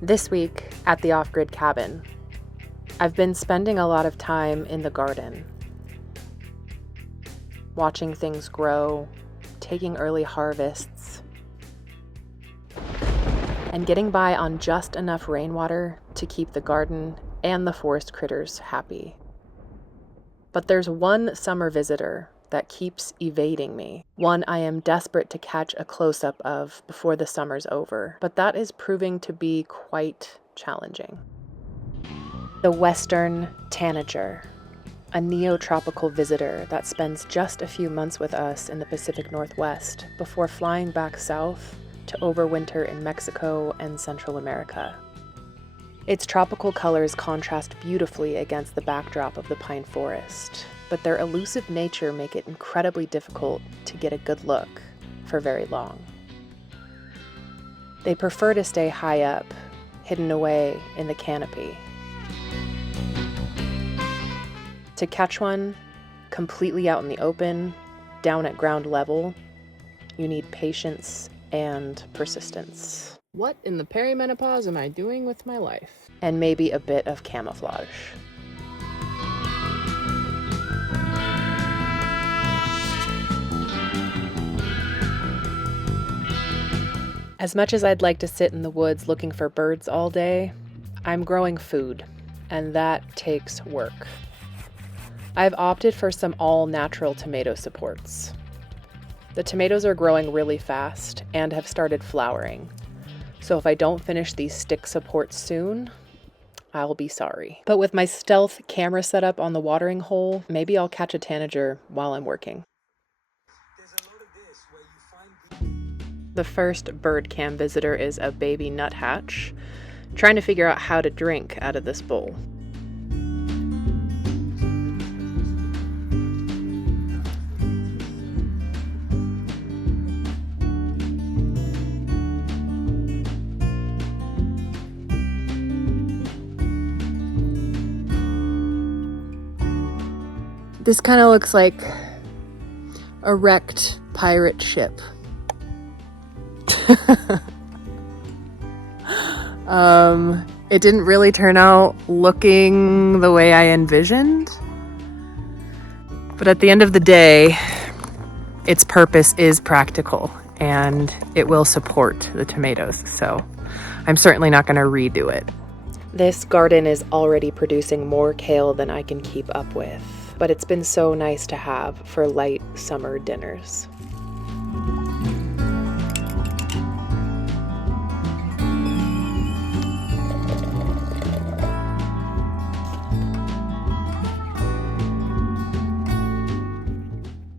This week at the Off-Grid Cabin, I've been spending a lot of time in the garden, watching things grow, taking early harvests, and getting by on just enough rainwater to keep the garden and the forest critters happy. But there's one summer visitor that keeps evading me, one I am desperate to catch a close-up of before the summer's over, but that is proving to be quite challenging. The Western Tanager, a neotropical visitor that spends just a few months with us in the Pacific Northwest before flying back south to overwinter in Mexico and Central America. Its tropical colors contrast beautifully against the backdrop of the pine forest, but their elusive nature make it incredibly difficult to get a good look for very long. They prefer to stay high up, hidden away in the canopy. To catch one completely out in the open, down at ground level, you need patience and persistence. What in the perimenopause am I doing with my life? And maybe a bit of camouflage. As much as I'd like to sit in the woods looking for birds all day, I'm growing food, and that takes work. I've opted for some all-natural tomato supports. The tomatoes are growing really fast and have started flowering, so if I don't finish these stick supports soon, I'll be sorry. But with my stealth camera set up on the watering hole, maybe I'll catch a tanager while I'm working. The first bird cam visitor is a baby nuthatch, trying to figure out how to drink out of this bowl. This kind of looks like a wrecked pirate ship. It didn't really turn out looking the way I envisioned. But at the end of the day, its purpose is practical and it will support the tomatoes. So I'm certainly not going to redo it. This garden is already producing more kale than I can keep up with, but it's been so nice to have for light summer dinners.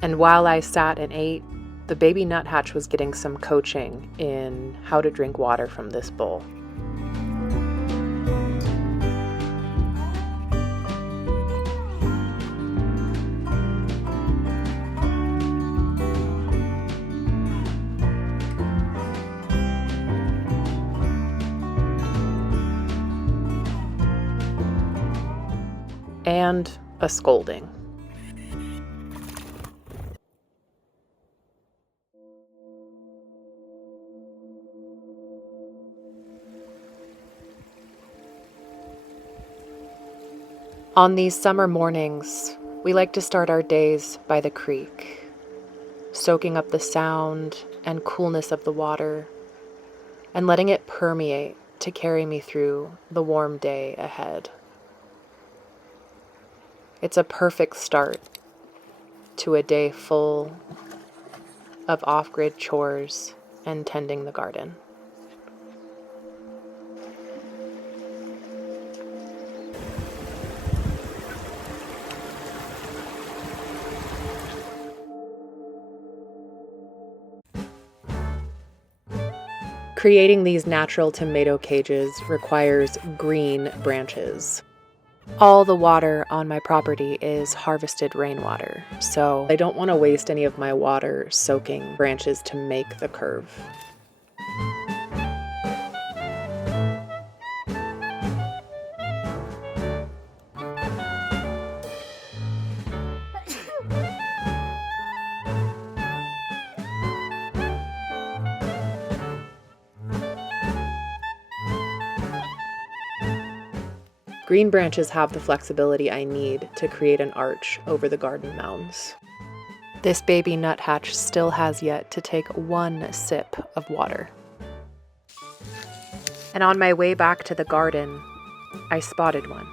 And while I sat and ate, the baby nuthatch was getting some coaching in how to drink water from this bowl. And a scolding. On these summer mornings, we like to start our days by the creek, soaking up the sound and coolness of the water, and letting it permeate to carry me through the warm day ahead. It's a perfect start to a day full of off-grid chores and tending the garden. Creating these natural tomato cages requires green branches. All the water on my property is harvested rainwater, so I don't want to waste any of my water soaking branches to make the curve. Green branches have the flexibility I need to create an arch over the garden mounds. This baby nuthatch still has yet to take one sip of water. And on my way back to the garden, I spotted one.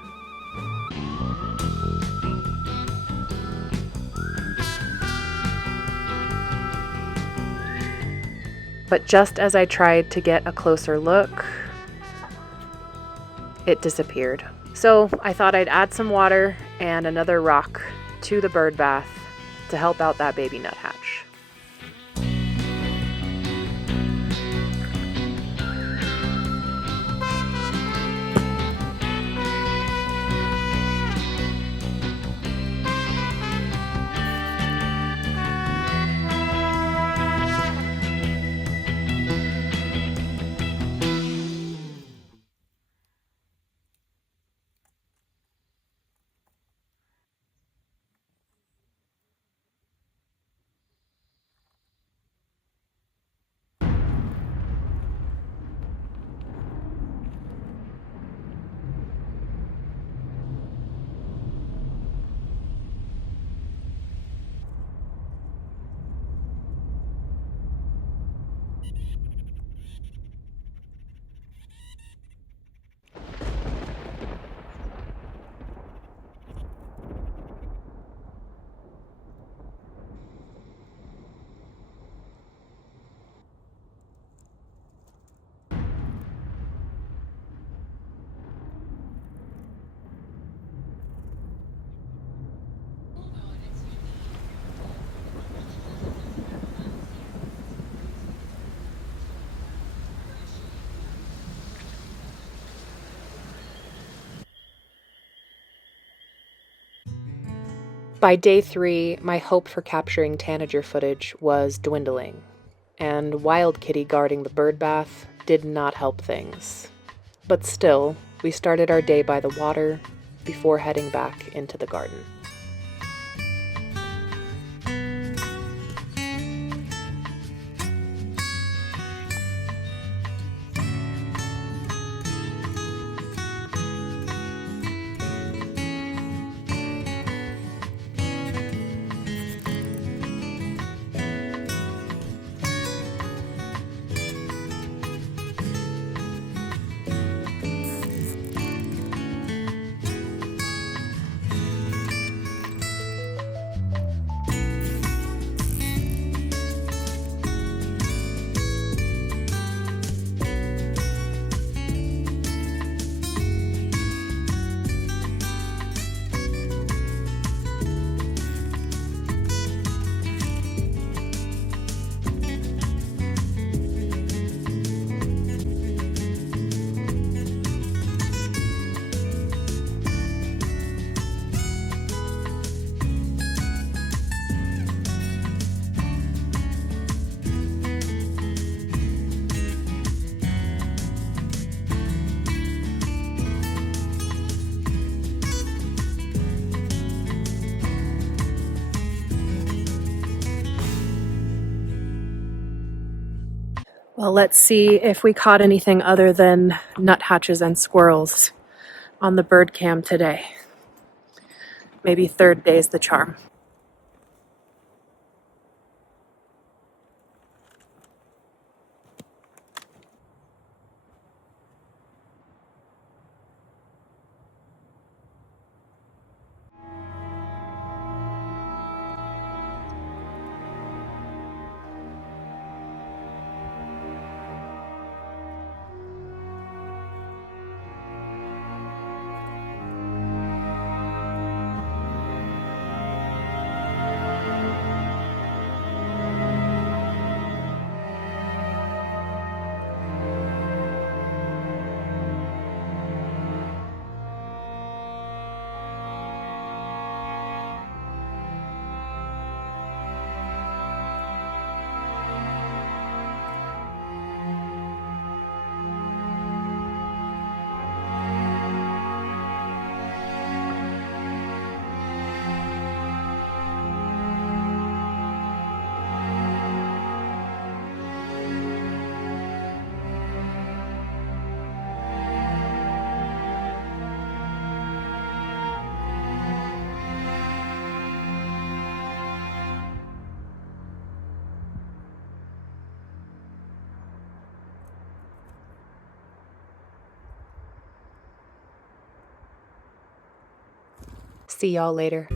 But just as I tried to get a closer look, it disappeared. So I thought I'd add some water and another rock to the bird bath to help out that baby nuthatch. By day 3, my hope for capturing tanager footage was dwindling, and Wild Kitty guarding the bird bath did not help things. But still, we started our day by the water before heading back into the garden. Well, let's see if we caught anything other than nuthatches and squirrels on the bird cam today. Maybe third day's the charm. See y'all later.